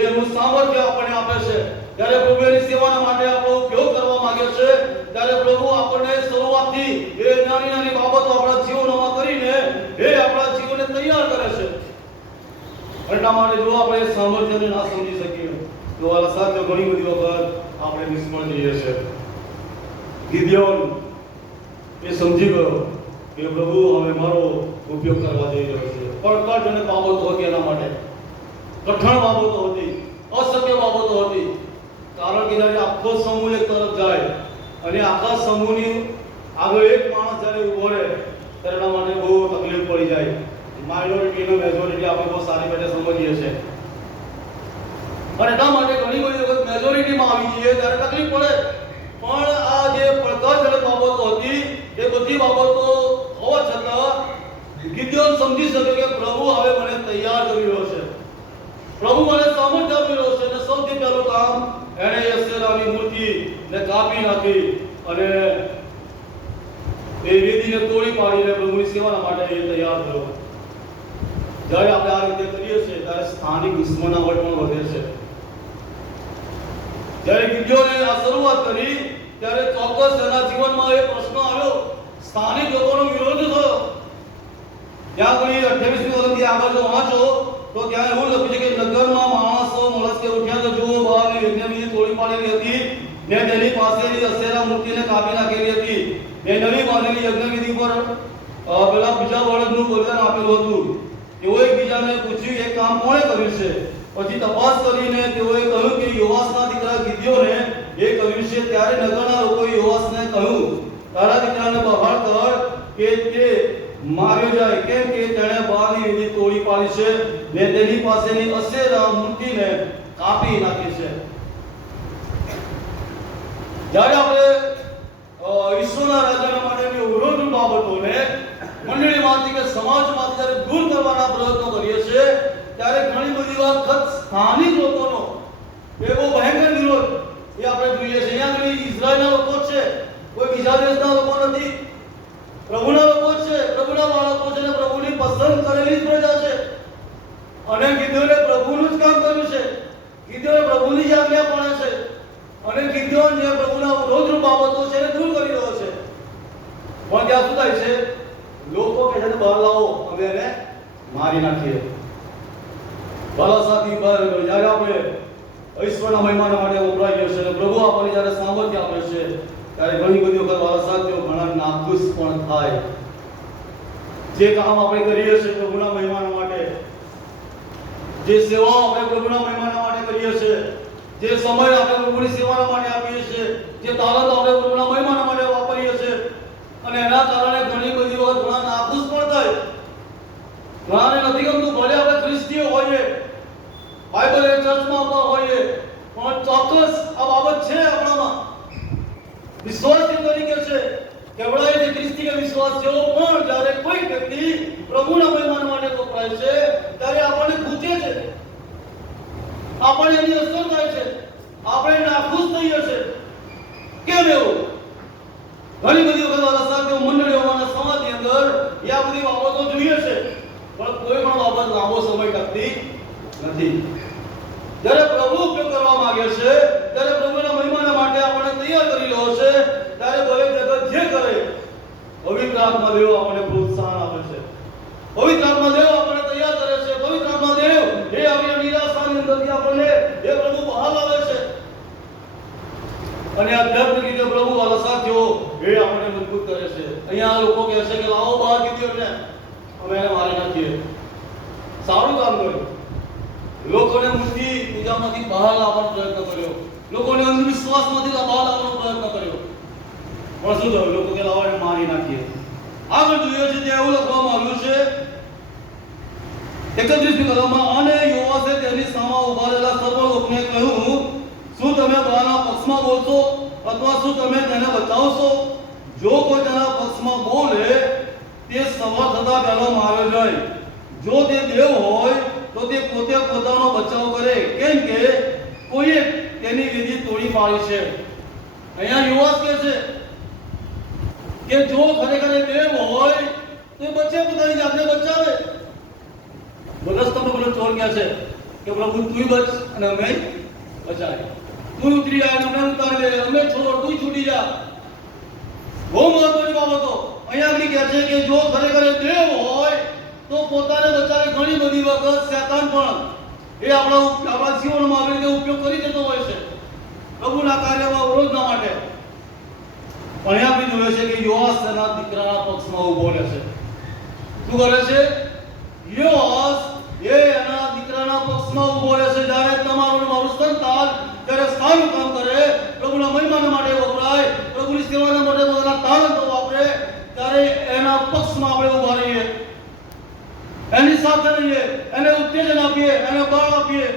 એનું સામર્થ્ય આપણને આપે છે. જ્યારે પ્રભુ એની સેવાના માટે આપણો ઉપયોગ કરવા માંગે છે ત્યારે પ્રભુ આપણને શરૂઆતથી એ નાની નાની બાબતો આપણા જીવનમાં કરીને એ આપણા જીવનને તૈયાર કરે છે. એટલા માટે જો આપણે સામર્થ્યને ના સમજી શકીએ તો વાલા સાથીઓ ઘણી બધી વખત આપણે નિષ્ફળ જઈએ છીએ. ગિદિયોન એ સમજી ગયો કે પ્રભુ હવે મારો ઉપયોગ કરવા જઈ રહ્યો છે. પડકારજનક બાબતો હતી એના માટે, કઠણ બાબતો હતી, અશક્ય બાબતો હતી. કારણ કે જ્યારે આખો સમૂહ એક તરફ જાય અને આખા સમૂહની આગળ એક માણસ જ્યારે ઉભો રહે ત્યારે એના માટે બહુ તકલીફ પડી જાય. માઇનોરિટી અને મેજોરિટી આપણે બહુ સારી રીતે સમજીએ છીએ, અને એટલા માટે ઘણી બધી વખત મેજોરિટીમાં આવી જઈએ ત્યારે તકલીફ પડે. પણ આ જે પડકારજનક બાબતો હતી એ બધી બાબતો હોવા છતાં ગિદિયોન સમજી શક્યો કે પ્રભુ હવે મને તૈયાર કરી રહ્યો છે, પ્રભુ મને સામર્થ્ય આપી રહ્યો છે. અને સૌથી પહેલું કામ એણે અશેરાની મૂર્તિને કાપી નાખી અને એ વેદીને તોડી પાડીને પ્રભુની સેવાના માટે એ તૈયાર થયો. જ્યારે આપણે આ રીતે કરીએ છીએ ત્યારે સ્થાનિક દુશ્મનાવટ પણ વધે છે. જ્યારે ગિદિયોને આ શરૂઆત કરી ત્યારે ચોક્કસ એના જીવનમાં એ પ્રશ્ન આવ્યો, સ્થાનિક લોકોનો વિરોધ થયો. ત્યાં કોઈ 28મી કલમથી આગળ જો વાંચો તો ત્યાં એવું લખ્યું છે કે નગરમાં માણસો મળસ્કે ઉઠ્યા તો જુઓ બહારની યજ્ઞવેદી તોડી પાડેલી હતી ને તેની પાસેની અશેરા મૂર્તિને કાપી નાખેલી હતી ને નવી બાંધેલી યજ્ઞવેદી પર પેલા બીજા બળદનું બલિદાન આપેલું હતું. તેઓએ એકબીજાને પૂછ્યું એ કામ કોણે કર્યું છે? પછી તપાસ કરીને તેઓએ કહ્યું કે યોવાસના દીકરા ગિદિયોને એ કર્યું છે. ત્યારે નગરના લોકોએ યોવાસને કહ્યું, તારા દીકરાને બહાર કર કે તે માર્યો જાય, કેમ કે તેણે બહારની વિધિ તોડી પાડી છે ને તેની પાસેની અશેરા મૂર્તિને કાપી નાખી છે. જ્યારે આપણે ઈશ્વરના રાજ્યના માટેની વિરોધ બાબતોને મંડળીમાંથી કે સમાજમાંથી જ્યારે દૂર કરવાના પ્રયત્નો કરીએ છીએ, ત્યારે ઘણી બધી વખત સ્થાનિક લોકોનો એવો ભયંકર વિરોધ એ આપણે જોઈએ છે. અહીંયા આગળ ઇઝરાયલના લોકો છે, કોઈ બીજા દેશના લોકો નથી, પ્રભુના લોકો છે, પ્રભુના બાળકો છે, અને પ્રભુની પસંદ કરેલી જ પ્રજા છે. અને ગિદોને પ્રભુનું જ કામ કર્યું છે, ગિદોને પ્રભુની જ આજ્ઞા પાળે છે, અને ગિદોન જે પ્રભુના વિરોધ બાબતો છે એને દૂર કરી રહ્યો છે. પણ ત્યાં શું થાય છે? લોકો કહે છે બહાર લાવો, અમે એને મારી નાખીએ. બાલાસાથી બહાર જ્યારે આપણે ઈશ્વરના મહિમાના માટે વપરાઈએ છીએ, પ્રભુ આપણને જ્યારે સામર્થ્ય આપે છે, ત્યારે ઘણી બધી વખત બાલાસાથીઓ ઘણા નાખુશ પણ થાય. જે કામ આપણે કરીએ છીએ પ્રભુના મહિમાના માટે, જે સેવાઓ આપણે પ્રભુના મહિમાના માટે કરીએ છીએ, જે સમય આપણે પ્રભુની સેવાના માટે આપીએ છીએ, જે તાલંત આપણે પ્રભુના મહિમાના માટે વાપરીએ છીએ, અને એના કારણે ઘણી બધી વખત ઘણા નાખુશ પણ થાય. ઘણાને નથી ગમતું, ભલે આપણે ખ્રિસ્તીઓ હોઈએ, બાઇબલ ચર્ચમાં આવતા હોઈએ, પણ ચોક્કસ આ બાબત છે આપણામાં. વિશ્વાસી તરીકે છે, કેવડાય છે ખ્રિસ્તી કે વિશ્વાસીઓ, પણ જ્યારે કોઈ વ્યક્તિ પ્રભુના મહિમાના માટે વપરાય છે, ત્યારે આપણને ખૂચે છે, આપણને એની અસર થાય છે, આપણે નાખુશ થઈએ છીએ. કેમ એવું? ઘણી બધી વખત આ સાથીઓ મંડળીઓના સમાજની અંદર આ બધી બાબતો જોઈએ છે, પણ કોઈ પણ બાબત લાંબો સમય ટકતી નથી. જ્યારે પ્રભુ ઉપયોગ કરવા માંગે છે, ત્યારે પ્રભુના મહિમાના માટે આપણે તૈયાર કરી રહ્યો છે, ત્યારે દરેક જગત જે કરે, પવિત્ર આત્મા દેવ આપણને પ્રોત્સાહન આપે છે, પવિત્ર આત્મા દેવ આપણને તૈયાર કરે છે, પવિત્ર આત્મા દેવ એ આપણી નિરાશાની અંદરથી આપણને એ પ્રભુ બહાર લાવે છે. અને આધ્યાત્મિક રીતે પ્રભુ વાળા સાથીઓ એ આપણને મજબૂત કરે છે. અહીંયા લોકો કહે છે કે લાવો બહાર ગિદોનને, અમે એને મારી નાખીએ. સારું કામ કર્યું, લોકોને મૂર્તિ પૂજામાંથી બહાર લાવવાનો પ્રયત્ન કર્યો, લોકોને અંધવિશ્વાસમાંથી બહાર લાવવાનો પ્રયત્ન કર્યો, પણ શું થયું? લોકો કે લાવો એને મારી નાખીએ. આગળ જોઈએ છે ત્યાં એવું લખવામાં આવ્યું છે 31મી કલમમાં, અને યોવાસે તેની સામે ઉભા રહેલા સર્વ લોકોને કહ્યું, શું તમે બહારના પક્ષમાં બોલશો અથવા શું તમે તેને બચાવશો? જો કોઈ તેના પક્ષમાં બોલે તે સવાર થતા પહેલા માર્યો જાય. જો તે દેવ હોય તો તે પોતે પોતાનો બચાવ કરે, કેમ કે કોઈએ તેની વિધિ તોડી પાડી છે. અહીંયા યુવાસ કહે છે કે જો ખરેખર દેવ હોય તો બચે, પોતાની જાતને બચાવે. રસ્તામાં પેલો ચોર કહે છે કે પ્રભુ તું બચ અને અમે બચાય, તું ઉતરી જાય અને અમે ઉતારી દે, અમે છોડ, તું છૂટી જા. બહુ મહત્વની બાબતો અહીંયા આગળ કહે છે કે જો ખરેખર દેવ હોય તો પોતાને બચાવે. ઘણી બધી વખત શેતાન પણ એ આપણા જીવનમાં આવી રીતે ઉપયોગ કરી દેતો હોય છે પ્રભુના કાર્યમાં વિરોધના માટે. પણ અહીંયા બી જોઈએ છે કે યોઆસ તેના દીકરાના પક્ષમાં ઉભો રહે છે. શું કરે છે? યોઆસ એ એના દીકરાના પક્ષમાં ઉભો રહે છે. જ્યારે તમારું મારું સંતાન જ્યારે સારું કામ કરે, પ્રભુના મહિમાના માટે વપરાય, પ્રભુની સેવાના માટે પોતાના તાલંતો વાપરે, ત્યારે એના પક્ષમાં આપણે ઉભા રહીએ, એની સાથે રહીએ, એને ઉત્તેજન આપીએ, એને બળ આપીએ,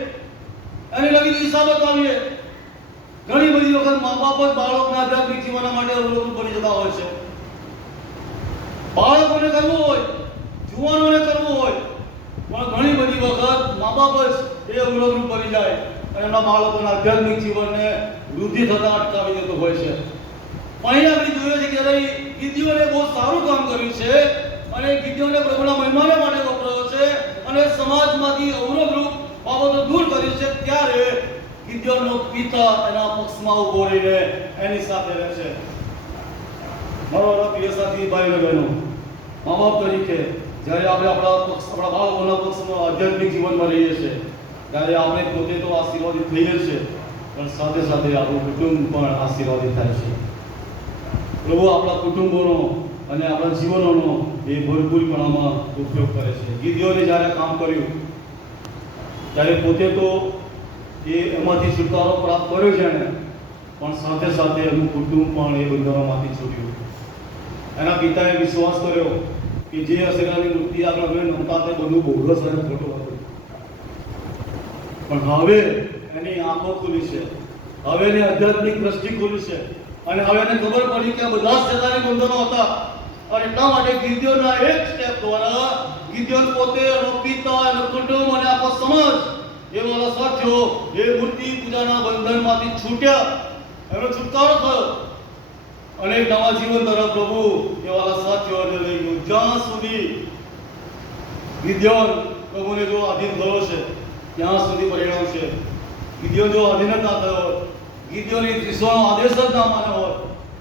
એની નવી દિશા બતાવીએ. ઘણી બધી વખત મા બાપ જ બાળકના આધ્યાત્મિક જીવન માટે અવરોધ બની જતા હોય છે. બાળકોને કરવું હોય, જુવાનોને કરવું હોય, પણ ઘણી બધી વખત મા બાપ જ એ અવરોધ બની જાય અને એમના બાળકોના આધ્યાત્મિક જીવનને વૃદ્ધિ થતા અટકાવી દેતો હોય છે. પણ અહીંયા આપણે જોઈએ છે કે ગિદોને બહુ સારું કામ કર્યું છે, અને ગિદોને પ્રભુના મહિમાના માટે વપરાયો છે, અને સમાજમાંથી અવરોધરૂપ બાબતો દૂર કરી છે. ત્યારે ગિદોનનો પિતા એના પક્ષમાં ઉભો રહીને એની સાથે રહે છે. મારા પ્રિય સાથી ભાઈ અને બહેનો, મા બાપ તરીકે જ્યારે આપણે આપણા બાળકોના પક્ષમાં આધ્યાત્મિક જીવનમાં રહીએ છીએ, ત્યારે આપણે પોતે તો આશીર્વાદિત થઈએ છીએ, પણ સાથે સાથે આપણું કુટુંબ પણ આશીર્વાદિત થાય છે. પ્રભુ આપણા કુટુંબોનો અને આપણા જીવનોનો એ ભરપૂરપણામાં ઉપયોગ કરે છે. ગિદોને જ્યારે કામ કર્યું ત્યારે પોતે તો એમાંથી છુટકારો પ્રાપ્ત કર્યો છે ને, પણ સાથે સાથે એનું કુટુંબ પણ એ બંધનોમાંથી છૂટ્યું. એના પિતાએ વિશ્વાસ કર્યો કે જે અશેરાની મૂર્તિ આગળ અમે નમતા તે બધું બોગસ અને ખોટું હતું. પણ હવે એની આંખો ખુલી છે, હવે એની આધ્યાત્મિક દ્રષ્ટિ ખુલી છે અને હવે એને ખબર પડી કે આ બધા જ શેતાની બંધનો હતા. અને એટલા માટે ગિદ્યોનના એક સ્ટેપ દ્વારા ગિદ્યોન પોતે એનો પિતા, એનો કુટુંબ અને આખો સમાજ એ વાલા સાથીઓ એ મૂર્તિ પૂજાના બંધનમાંથી છૂટ્યા, એનો છુટકારો થયો અને એક નવા જીવન તરફ પ્રભુ એ વાલા સાથીઓને લઈ ગયું. જ્યાં સુધી ગિદ્યોન પ્રભુને જો આધીન થયો છે ત્યાં સુધી પરિણામ છે. ગિદ્યોન જો આધીન જ ના થયો, ગિદ્યોની ઈશ્વરનો આદેશ જ ના માન્યો હોત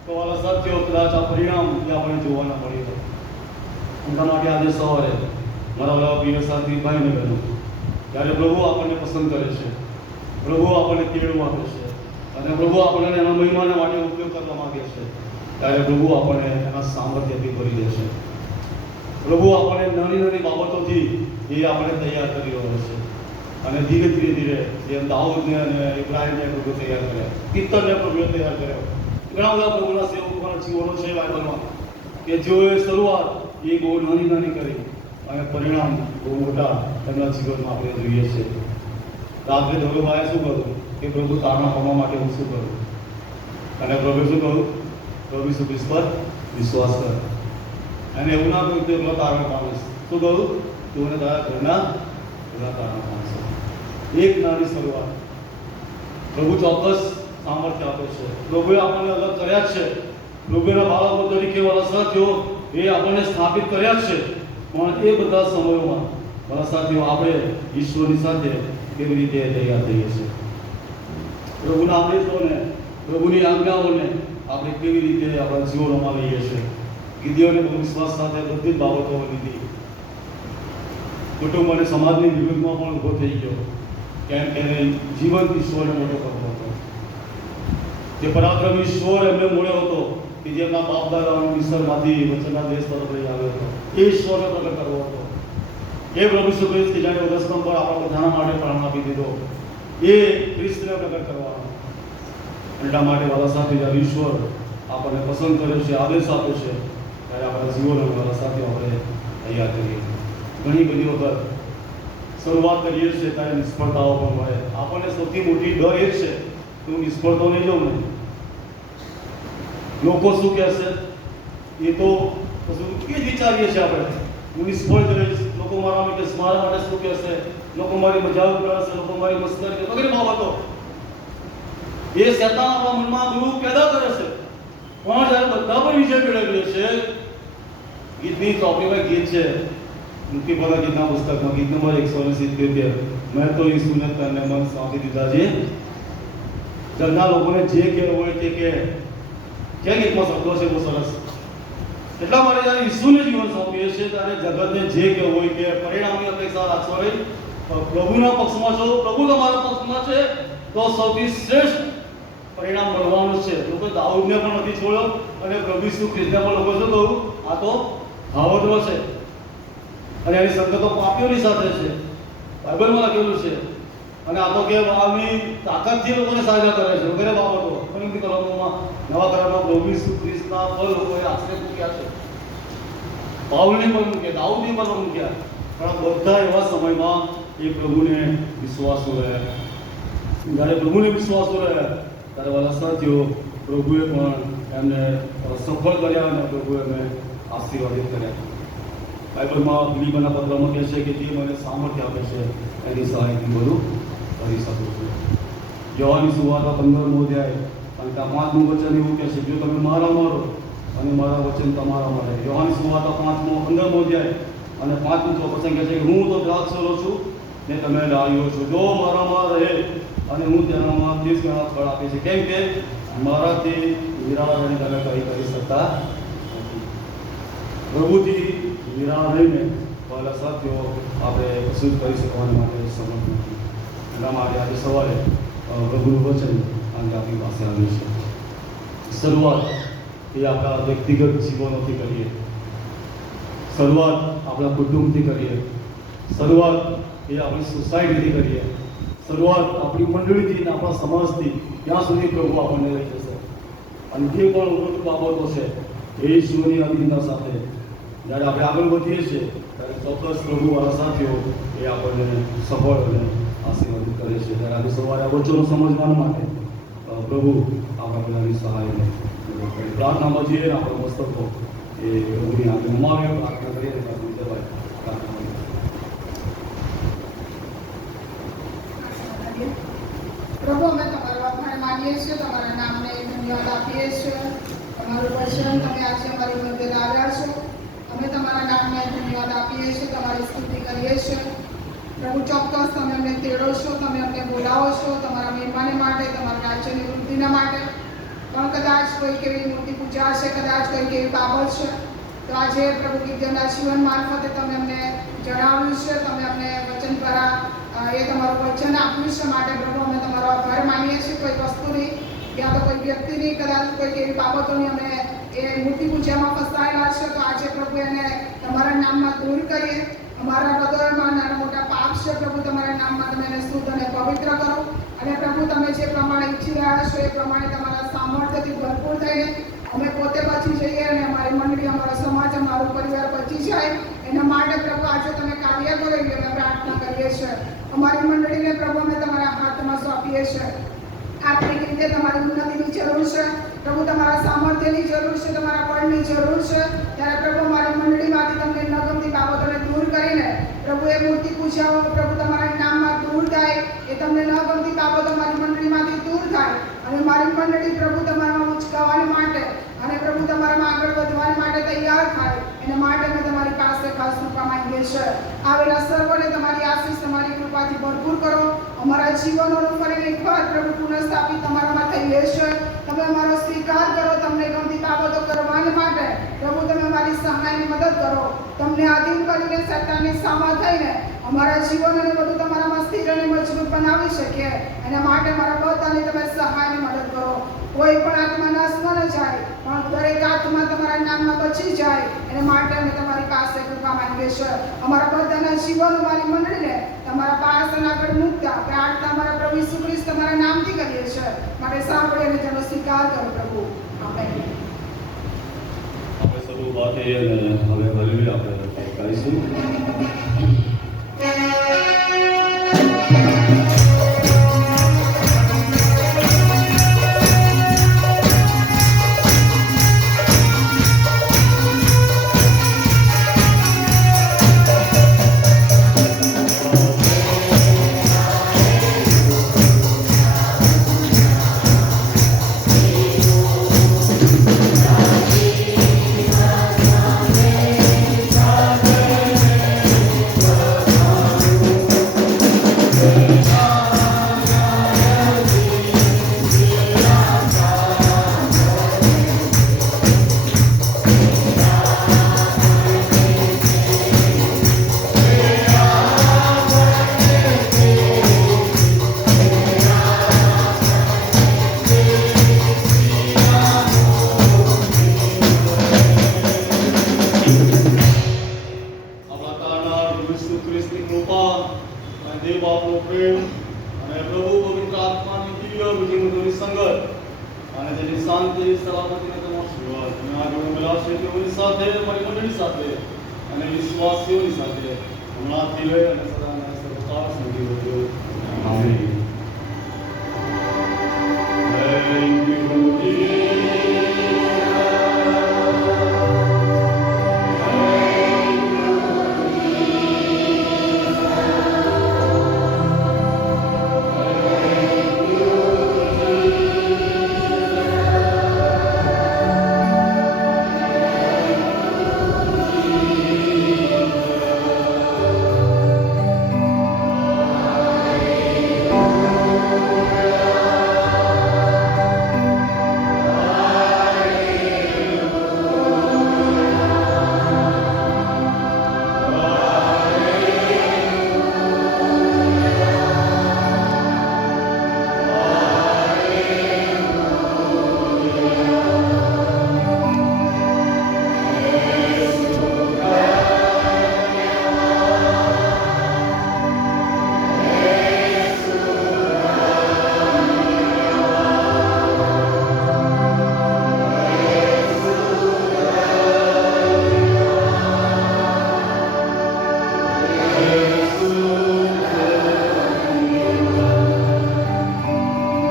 તો વાલા સાથીઓ કદાચ આ પરિણામ આપણે જોવાના મળી હોત. એટલા માટે આજે સવારે મારા વાલા પ્રિય સાથી ભાઈને બહેનો, ત્યારે પ્રભુ આપણને પસંદ કરે છે, પ્રભુ આપણને તેડું આપે છે અને પ્રભુ આપણને એના મહિમાને માટે ઉપયોગ કરવા માંગે છે, ત્યારે પ્રભુ આપણને એના સામર્થ્યથી ભરી દે છે. પ્રભુ આપણને નાની નાની બાબતોથી એ આપણને તૈયાર કરી રહ્યો છે અને ધીરે ધીરે ધીરે જેમ દાઉદને અને ઇબ્રાહીમને પ્રભુ તૈયાર કર્યા, પિત્તરને પ્રભુએ તૈયાર કર્યો. ઘણા બધા પ્રભુના સેવકોના જીવનો છે બાઇબલમાં કે જેઓએ શરૂઆત એ બહુ નાની નાની કરી અને પરિણામ બહુ મોટા તેમના જીવનમાં આપણે જોઈએ છે. રાત્રે ધોરુભાઈએ શું કહ્યું કે પ્રભુ તારણા પામવા માટે હું શું કરું? અને પ્રભુ શું કહ્યું? પ્રભુ ઈસુ ખ્રિસ્ત પર વિશ્વાસ કર અને એવું ના કહ્યું કે એકલો તારણા પામીશ. શું કહ્યું? તું અને તારા ઘરના બધા તારણા પામશે. એક નાની શરૂઆત પ્રભુ ચોક્કસ સામર્થ્ય આપે છે. પ્રભુએ આપણને અલગ કર્યા જ છે, પ્રભુના બાળકો તરીકે વાલા સાથીઓ એ આપણને સ્થાપિત કર્યા જ છે. પણ એ બધા સમયોમાં વાલા સાથીઓ આપણે ઈશ્વરની સાથે કેવી રીતે તૈયાર થઈએ છીએ, પ્રભુના આદેશોને, પ્રભુની આજ્ઞાઓને આપણે કેવી રીતે આપણા જીવનોમાં લઈએ છીએ. ગિદ્યોને બહુ વિશ્વાસ સાથે બધી જ બાબતો લીધી. કુટુંબ અને સમાજની વિરુદ્ધમાં પણ ઊભો થઈ ગયો, કેમ કે જીવન ઈશ્વરને મોટો કરવો હતો. જે પરાક્રમી ઈશ્વર એમને મળ્યો હતો કે જે એમના બાપ દાદાઓને મિસરમાંથી વચનના દેશ તરફ લઈ આવ્યો હતો, એ ઈશ્વરને પ્રગટ કરવો હતો. એ પ્રભુ ઈસુ ખ્રિસ્ત કે જાણે ઉદસ્તંભ પર આપણા બધાના માટે પ્રાણ આપી દીધો, એ ખ્રિસ્તને પ્રગટ કરવાનો. એટલા માટે વાલા સાથે જ્યારે ઈશ્વર આપણને પસંદ કરે છે, આદેશ આપે છે, ત્યારે આપણા જીવન વાલા સાથે આપણે તૈયાર કરીએ. ઘણી બધી વખત શરૂઆત કરીએ છીએ ત્યારે નિષ્ફળતાઓ પણ મળે. આપણને સૌથી મોટી ડર એ જ છે કે હું નિષ્ફળ તો નહીં જાઉં ને, લોકો શું કહેશે, એ તો શું એ જ વિચારીએ છીએ આપણે. હું નિષ્ફળ જઈશ, લોકો મારા માટે શું કહેશે, લોકો મારી મજાક ઉડાડશે, લોકો મારી મસ્કરી વગેરે બાબતો એ શેતાન આપણા મનમાં દુઃખ પેદા કરે છે. પણ જ્યારે બધા પર વિજય મેળવીએ છે, ગીતની ચોપડીમાં ગીત છે, મુક્તિપાલા ગીતના પુસ્તકમાં ગીત નંબર 177, મેં તો ઈસુને તને મન સોંપી દીધા છે. જગના લોકોને જે કહેવું હોય તે કે ગીતમાં શબ્દો છે બહુ સરસ. એટલા માટે જ્યારે ઈસુને જીવન સોંપીએ છીએ ત્યારે જગતને જે કહેવું હોય કે પરિણામની અપેક્ષા રાખશો નહીં, પ્રભુના પક્ષમાં છો, પ્રભુ તમારા પક્ષમાં છે તો સૌથી શ્રેષ્ઠ પરિણામ મળવાનું છે. લોકો દાઉદને પણ નથી છોડ્યો અને પ્રભુ ઈસુ ખ્રિસ્તને પણ લોકો શું કહ્યું, આ તો ભાવદ્રો છે અને એની સંગતો પાપીઓની સાથે છે, બાઇબલમાં લખેલું છે. અને આ તો કે આની તાકાતથી લોકોને સાજા કરે છે વગેરે બાબતો. પરંતુ કલમોમાં નવા કરારમાં પ્રભુ ઈસુ ખ્રિસ્તના પર લોકોએ આશ્રય મૂક્યા છે, પાઉલની પર મૂક્યા, દાઉદની પર મૂક્યા. પણ આ બધા એવા સમયમાં એ પ્રભુને વિશ્વાસુ રહ્યા. જ્યારે પ્રભુને વિશ્વાસુ રહ્યા ત્યારે વાલા સાથીઓ પ્રભુએ પણ એમને સફળ કર્યા અને પ્રભુએ એમને આશીર્વાદિત કર્યા. બાઇબલમાં ફિલિપીના પત્રમાં કહે છે કે જે મને સામર્થ્ય આપે છે એની સહાયથી બધું કરી શકું છું. યોહાનની સુવાર્તા 15મો અધ્યાય કારણ કે આ 5મું વચન એવું કહે છે, જો તમે મારામાં રહો અને મારા વચન તમારામાં રહે. યોહાનની સુવાર્તા 15મો અધ્યાય અને 5મું વચન કહે છે કે હું તો દ્રાક્ષરો છું ને તમે ડાળીઓ છો. જો મારામાં રહે અને હું તેનામાં 30 ગણા ફળ આપે છે, કેમ કે મારાથી નિરાળા રહીને તમે કંઈ કરી શકતા નથી. પ્રભુથી નિરાળા રહીને વાલા સાથીઓ આપણે કશું કરી શકવા માટે સમર્થ નથી. એટલા માટે આજે સવારે પ્રભુનું વચન આજે આપણી પાસે આવ્યું છે. શરૂઆત એ આપણા વ્યક્તિગત જીવનોથી કરીએ, શરૂઆત આપણા કુટુંબથી કરીએ, શરૂઆત એ આપણી સોસાયટીથી કરીએ, શરૂઆત આપણી મંડળીથી અને આપણા સમાજથી. ત્યાં સુધી પ્રભુ આપણને લઈ જશે. અને જે પણ ઉન્નત બાબતો છે એ ઈશ્વરની અધીનતા સાથે જ્યારે આપણે આગળ વધીએ છીએ ત્યારે ચોક્કસ પ્રભુવાળા સાથીઓ એ આપણને સફળ અને આશીર્વાદિત કરે છે. ત્યારે આપણે સવારે આ વચનો સમજવા માટે પ્રભુ આપણા બધાની સહાયને પ્રાર્થનામાં જઈએ ને આપણો મસ્તકો એ પ્રભુની આગળ નમાવીએ, પ્રાર્થના કરીએ ને આપણે જવાય પ્રાર્થના કરીએ. પ્રભુ, અમે તમારો આભાર માનીએ છીએ, તમારા નામને ધન્યવાદ આપીએ છીએ. તમારું વચન તમે આજે અમારી મધ્ય લાવ્યા છો. અમે તમારા નામને ધન્યવાદ આપીએ છીએ, તમારી સ્તુતિ કરીએ છીએ. પ્રભુ, ચોક્કસ તમે અમને તેડો છો, તમે અમને બોલાવો છો તમારા મહેમાને માટે, તમારા રાજ્યની વૃદ્ધિના માટે. પણ કદાચ કોઈક એવી મૂર્તિ પૂજા છે, કદાચ કોઈક એવી બાબત છે, તો આજે પ્રભુ ગિદ્યોનના જીવન મારફતે તમે અમને જણાવ્યું છે, તમે અમને વચન દ્વારા એ તમારું વચન આપ્યું છે. માટે પ્રભુ અમે તમારો આભાર માનીએ છીએ. કોઈ વસ્તુની યા તો કોઈ વ્યક્તિની, કદાચ કોઈક એવી બાબતોની અમે એ મૂર્તિ પૂજામાં ફસાયેલા છે, તો આજે પ્રભુ એને તમારા નામમાં દૂર કરીએ. અમારા હૃદયમાં નાના મોટા પાપ છે પ્રભુ, તમારા નામમાં તમે એને શુદ્ધ અને પવિત્ર કરો. અને પ્રભુ, તમે જે પ્રમાણે ઈચ્છી રહ્યા છો એ પ્રમાણે તમારા સામર્થ્યથી ભરપૂર થઈને અમે પોતે બચી જઈએ અને અમારી મંડળી, અમારો સમાજ, અમારો પરિવાર બચી જાય. એના માટે પ્રભુ આજે તમે કાર્ય કરો એવી અમે પ્રાર્થના કરીએ છીએ. અમારી મંડળીને પ્રભુ અમે તમારા હાથમાં સોંપીએ છીએ. આત્મિક રીતે તમારી ઉન્નતિની જરૂર છે પ્રભુ, તમારા સામર્થ્યની જરૂર છે, તમારા બળની જરૂર છે. ત્યારે પ્રભુ અમારી મંડળીમાંથી તમને ન ગમતી બાબતોને દૂર કરીને પ્રભુ એ મૂર્તિ પૂજાઓ પ્રભુ તમારા નામમાં દૂર થાય, એ તમને ન ગમતી બાબતો મારી મંડળીમાંથી દૂર થાય અને મારી મંડળી પ્રભુ તમારામાં ઉચકાવવા માટે અને પ્રભુ તમારામાં આગળ વધવા માટે તૈયાર થાય. એના માટે અમે તમારી પાસે ખાસ કૃપા માંગીએ છીએ. આવેલા સર્વને તમારી આશીષ, તમારી કૃપાથી ભરપૂર કરો. અમારા જીવનોનું ફરી એકવાર પ્રભુ પુનઃસ્થાપિત તમારામાં થઈએ છીએ. તમે અમારો સ્વીકાર કરો, તમને ગમતી બાબતો કરવા માટે પ્રભુ તમે અમારી સહાયની મદદ કરો. તમને આધીન કરીને શૈતાનની સામા થઈને અમારા જીવનને બધું તમારામાં સ્થિર અને મજબૂત બનાવી શકીએ. એના માટે અમારા બધાની તમે સહાયની મદદ કરો. કોઈ પણ આત્મા નાશ ન જાય, પણ દરેક આત્મા તમારા નામમાં બચી જાય. એના માટે અમે તમારી પાસે કૃપા માંગીએ છીએ. અમારા બધાના જીવન, અમારી મંડળીને તમારા પાસે આગળ મૂકતા પ્રાર્થના અમારા પ્રભુ ઈસુ ખ્રિસ્ત તમારા નામથી કરીએ છીએ. માટે સાંભળી અને તેનો સ્વીકાર કરો પ્રભુ. આમેન. આપણે શરૂઆત અને હવે હલેલુયા આપણે કરીશું.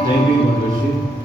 Thank you God bless you.